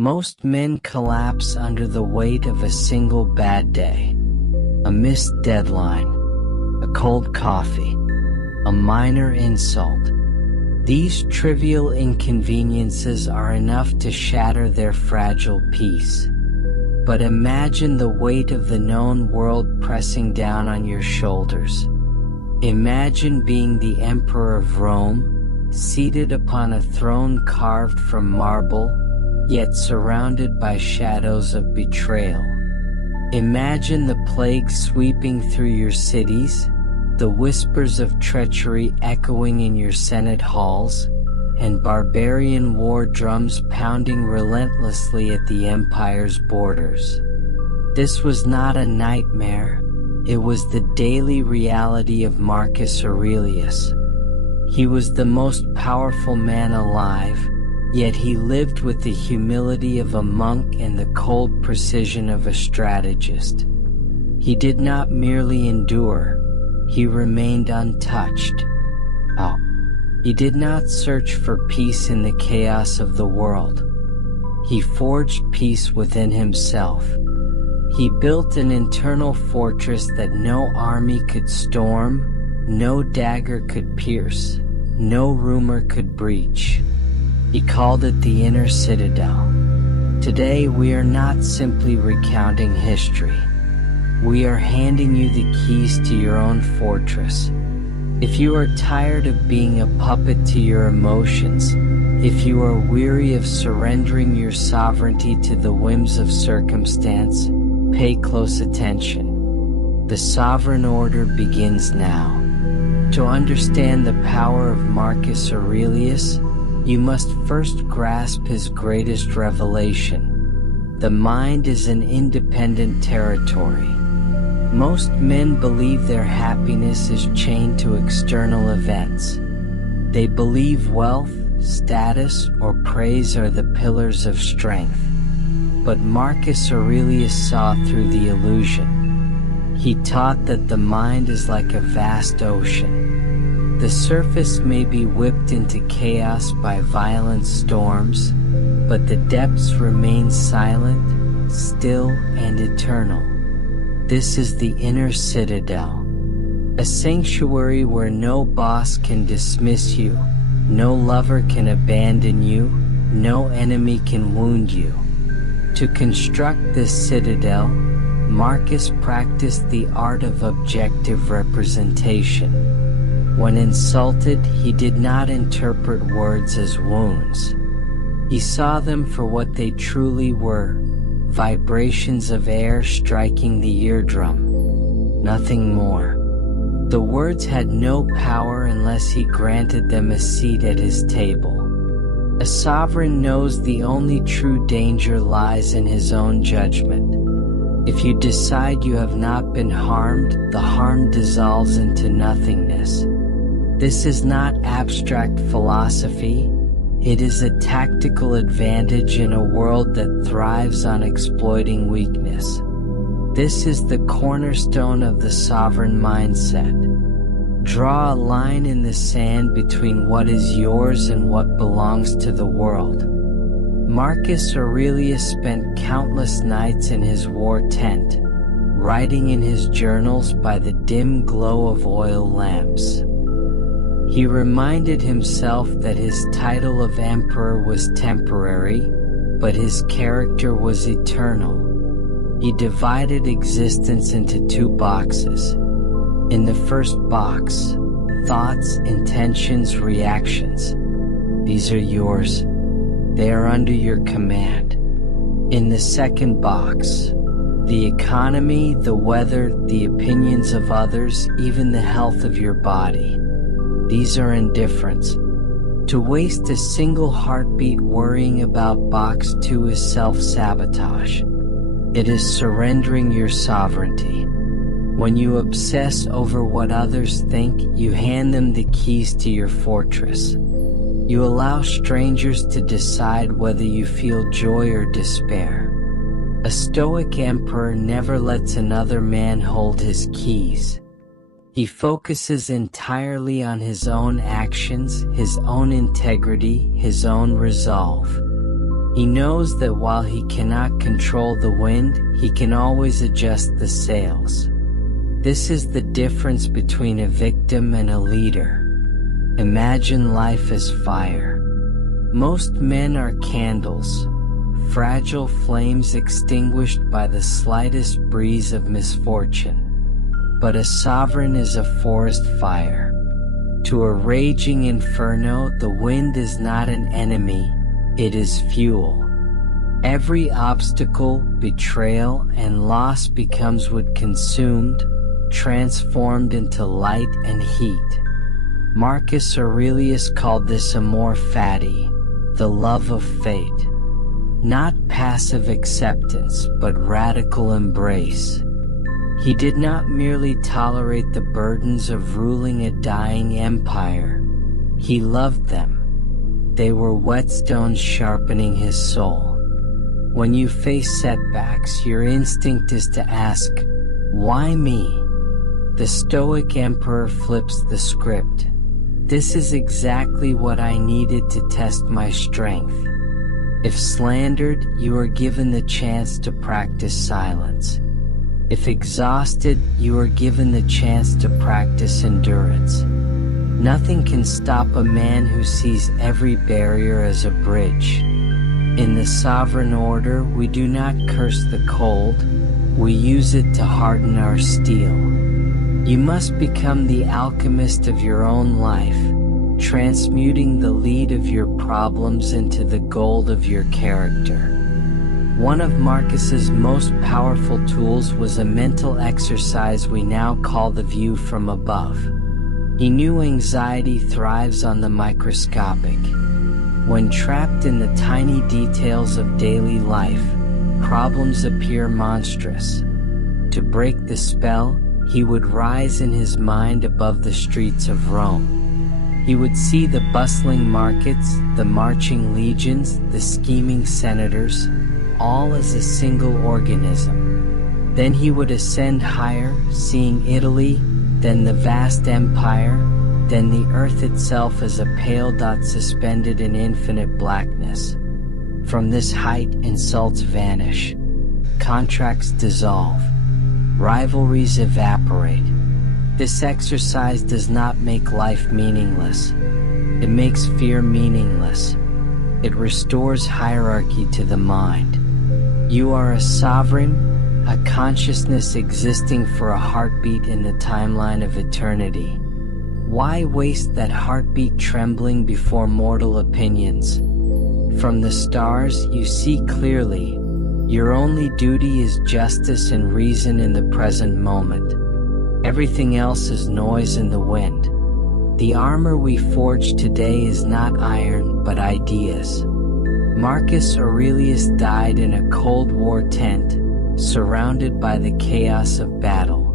Most men collapse under the weight of a single bad day. A missed deadline, a cold coffee, a minor insult. These trivial inconveniences are enough to shatter their fragile peace. But imagine the weight of the known world pressing down on your shoulders. Imagine being the Emperor of Rome, seated upon a throne carved from marble, yet surrounded by shadows of betrayal. Imagine the plague sweeping through your cities, the whispers of treachery echoing in your Senate halls, and barbarian war drums pounding relentlessly at the empire's borders. This was not a nightmare, it was the daily reality of Marcus Aurelius. He was the most powerful man alive, yet he lived with the humility of a monk and the cold precision of a strategist. He did not merely endure, he remained untouched. He did not search for peace in the chaos of the world. He forged peace within himself. He built an internal fortress that no army could storm, no dagger could pierce, no rumor could breach. He called it the Inner Citadel. Today we are not simply recounting history. We are handing you the keys to your own fortress. If you are tired of being a puppet to your emotions, if you are weary of surrendering your sovereignty to the whims of circumstance, pay close attention. The sovereign order begins now. To understand the power of Marcus Aurelius, you must first grasp his greatest revelation. The mind is an independent territory. Most men believe their happiness is chained to external events. They believe wealth, status, or praise are the pillars of strength. But Marcus Aurelius saw through the illusion. He taught that the mind is like a vast ocean. The surface may be whipped into chaos by violent storms, but the depths remain silent, still, and eternal. This is the Inner Citadel, a sanctuary where no boss can dismiss you, no lover can abandon you, no enemy can wound you. To construct this citadel, Marcus practiced the art of objective representation. When insulted, he did not interpret words as wounds. He saw them for what they truly were. Vibrations of air striking the eardrum. Nothing more. The words had no power unless he granted them a seat at his table. A sovereign knows the only true danger lies in his own judgment. If you decide you have not been harmed, the harm dissolves into nothingness. This is not abstract philosophy. It is a tactical advantage in a world that thrives on exploiting weakness. This is the cornerstone of the sovereign mindset. Draw a line in the sand between what is yours and what belongs to the world. Marcus Aurelius spent countless nights in his war tent, writing in his journals by the dim glow of oil lamps. He reminded himself that his title of emperor was temporary, but his character was eternal. He divided existence into two boxes. In the first box, thoughts, intentions, reactions. These are yours. They are under your command. In the second box, the economy, the weather, the opinions of others, even the health of your body. These are indifferents. To waste a single heartbeat worrying about box 2 is self-sabotage. It is surrendering your sovereignty. When you obsess over what others think, you hand them the keys to your fortress. You allow strangers to decide whether you feel joy or despair. A Stoic emperor never lets another man hold his keys. He focuses entirely on his own actions, his own integrity, his own resolve. He knows that while he cannot control the wind, he can always adjust the sails. This is the difference between a victim and a leader. Imagine life as fire. Most men are candles, fragile flames extinguished by the slightest breeze of misfortune. But a sovereign is a forest fire. To a raging inferno, the wind is not an enemy, it is fuel. Every obstacle, betrayal, and loss becomes what consumed, transformed into light and heat. Marcus Aurelius called this Amor Fati, the love of fate. Not passive acceptance, but radical embrace. He did not merely tolerate the burdens of ruling a dying empire. He loved them. They were whetstones sharpening his soul. When you face setbacks, your instinct is to ask, why me? The Stoic emperor flips the script. This is exactly what I needed to test my strength. If slandered, you are given the chance to practice silence. If exhausted, you are given the chance to practice endurance. Nothing can stop a man who sees every barrier as a bridge. In the sovereign order, we do not curse the cold, we use it to harden our steel. You must become the alchemist of your own life, transmuting the lead of your problems into the gold of your character. One of Marcus's most powerful tools was a mental exercise we now call the view from above. He knew anxiety thrives on the microscopic. When trapped in the tiny details of daily life, problems appear monstrous. To break the spell, he would rise in his mind above the streets of Rome. He would see the bustling markets, the marching legions, the scheming senators, all as a single organism. Then he would ascend higher, seeing Italy, then the vast empire, then the earth itself as a pale dot suspended in infinite blackness. From this height, insults vanish, contracts dissolve, rivalries evaporate. This exercise does not make life meaningless. It makes fear meaningless. It restores hierarchy to the mind. You are a sovereign, a consciousness existing for a heartbeat in the timeline of eternity. Why waste that heartbeat trembling before mortal opinions? From the stars, you see clearly. Your only duty is justice and reason in the present moment. Everything else is noise in the wind. The armor we forge today is not iron, but ideas. Marcus Aurelius died in a Cold War tent, surrounded by the chaos of battle.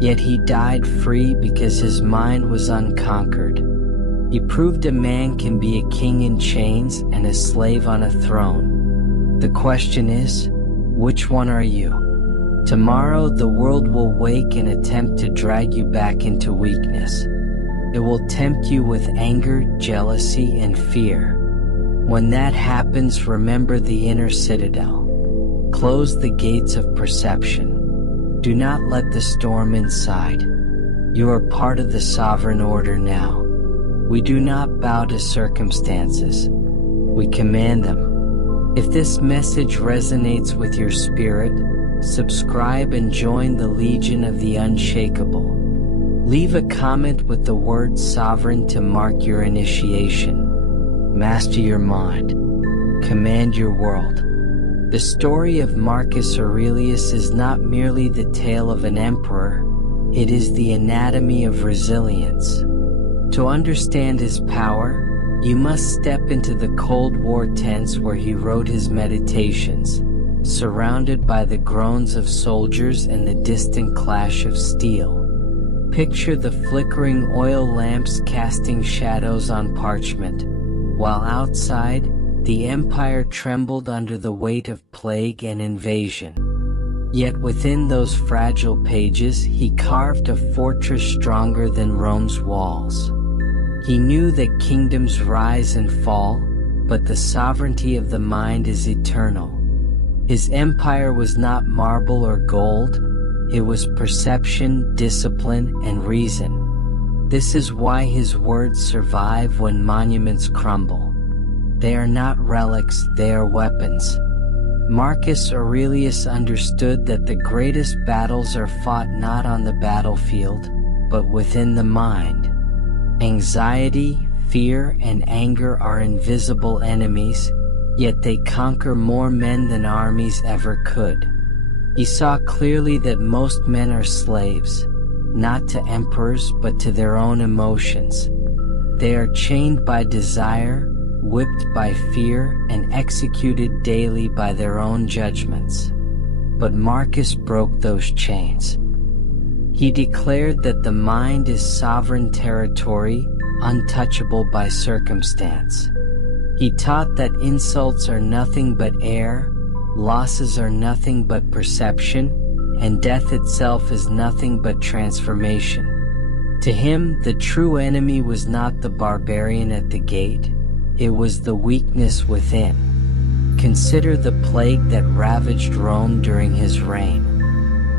Yet he died free because his mind was unconquered. He proved a man can be a king in chains and a slave on a throne. The question is, which one are you? Tomorrow the world will wake and attempt to drag you back into weakness. It will tempt you with anger, jealousy, and fear. When that happens, remember the inner citadel. Close the gates of perception. Do not let the storm inside. You are part of the sovereign order now. We do not bow to circumstances. We command them. If this message resonates with your spirit, subscribe and join the Legion of the Unshakable. Leave a comment with the word sovereign to mark your initiation. Master your mind. Command your world. The story of Marcus Aurelius is not merely the tale of an emperor, it is the anatomy of resilience. To understand his power, you must step into the Cold War tents where he wrote his meditations, surrounded by the groans of soldiers and the distant clash of steel. Picture the flickering oil lamps casting shadows on parchment, while outside, the empire trembled under the weight of plague and invasion. Yet within those fragile pages, he carved a fortress stronger than Rome's walls. He knew that kingdoms rise and fall, but the sovereignty of the mind is eternal. His empire was not marble or gold, it was perception, discipline, and reason. This is why his words survive when monuments crumble. They are not relics, they are weapons. Marcus Aurelius understood that the greatest battles are fought not on the battlefield, but within the mind. Anxiety, fear, and anger are invisible enemies, yet they conquer more men than armies ever could. He saw clearly that most men are slaves, not to emperors but to their own emotions. They are chained by desire, whipped by fear, and executed daily by their own judgments. But Marcus broke those chains. He declared that the mind is sovereign territory, untouchable by circumstance. He taught that insults are nothing but air, losses are nothing but perception, and death itself is nothing but transformation. To him, the true enemy was not the barbarian at the gate, it was the weakness within. Consider the plague that ravaged Rome during his reign.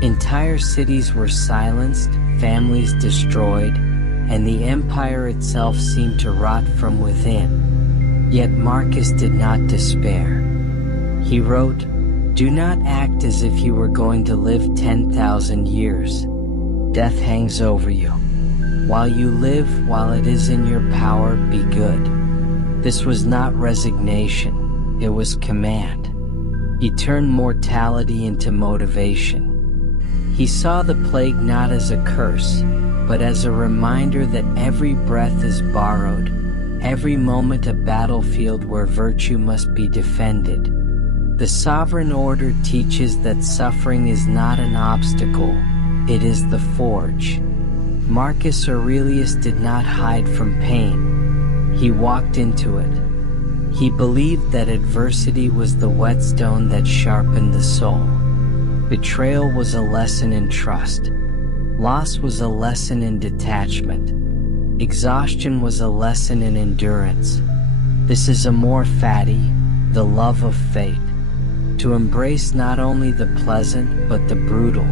Entire cities were silenced, families destroyed, and the empire itself seemed to rot from within. Yet Marcus did not despair. He wrote, "Do not act as if you were going to live 10,000 years. Death hangs over you. While you live, while it is in your power, be good." This was not resignation, it was command. He turned mortality into motivation. He saw the plague not as a curse, but as a reminder that every breath is borrowed, every moment a battlefield where virtue must be defended. The sovereign order teaches that suffering is not an obstacle, it is the forge. Marcus Aurelius did not hide from pain. He walked into it. He believed that adversity was the whetstone that sharpened the soul. Betrayal was a lesson in trust. Loss was a lesson in detachment. Exhaustion was a lesson in endurance. This is Amor Fati, the love of fate. To embrace not only the pleasant but the brutal.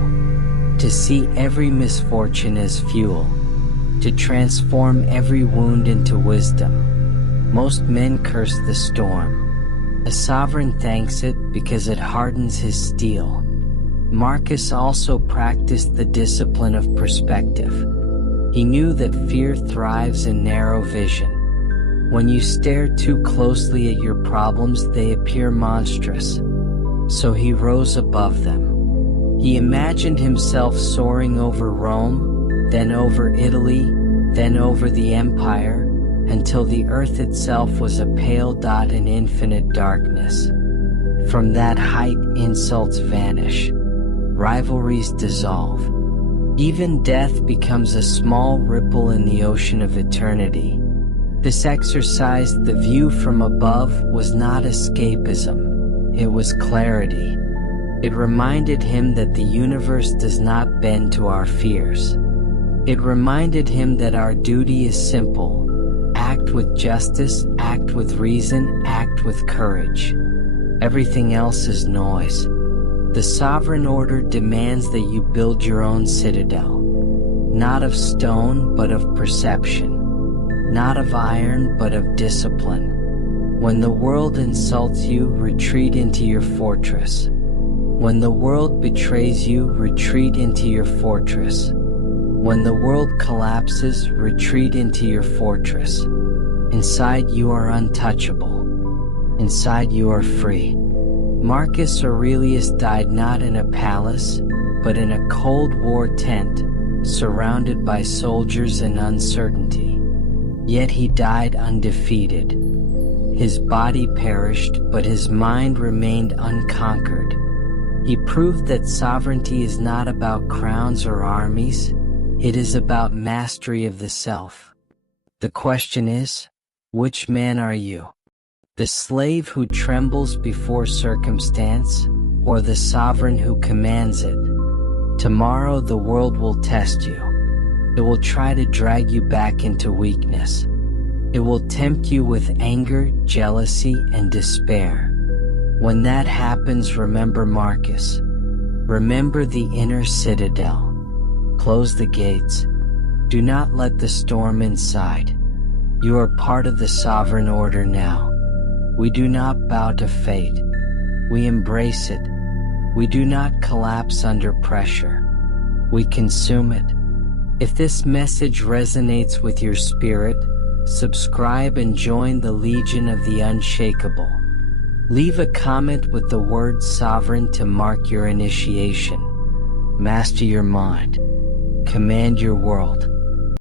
To see every misfortune as fuel. To transform every wound into wisdom. Most men curse the storm. A sovereign thanks it because it hardens his steel. Marcus also practiced the discipline of perspective. He knew that fear thrives in narrow vision. When you stare too closely at your problems, they appear monstrous. So he rose above them. He imagined himself soaring over Rome, then over Italy, then over the empire, until the earth itself was a pale dot in infinite darkness. From that height, insults vanish. Rivalries dissolve. Even death becomes a small ripple in the ocean of eternity. This exercise, the view from above, was not escapism. It was clarity. It reminded him that the universe does not bend to our fears. It reminded him that our duty is simple. Act with justice, act with reason, act with courage. Everything else is noise. The sovereign order demands that you build your own citadel. Not of stone, but of perception. Not of iron, but of discipline. When the world insults you, retreat into your fortress. When the world betrays you, retreat into your fortress. When the world collapses, retreat into your fortress. Inside you are untouchable. Inside you are free. Marcus Aurelius died not in a palace, but in a Cold War tent, surrounded by soldiers and uncertainty. Yet he died undefeated. His body perished, but his mind remained unconquered. He proved that sovereignty is not about crowns or armies, it is about mastery of the self. The question is, which man are you? The slave who trembles before circumstance, or the sovereign who commands it? Tomorrow the world will test you. It will try to drag you back into weakness. It will tempt you with anger, jealousy, and despair. When that happens, remember Marcus. Remember the inner citadel. Close the gates. Do not let the storm inside. You are part of the sovereign order now. We do not bow to fate. We embrace it. We do not collapse under pressure. We consume it. If this message resonates with your spirit, subscribe and join the Legion of the Unshakable. Leave a comment with the word sovereign to mark your initiation. Master your mind. Command your world.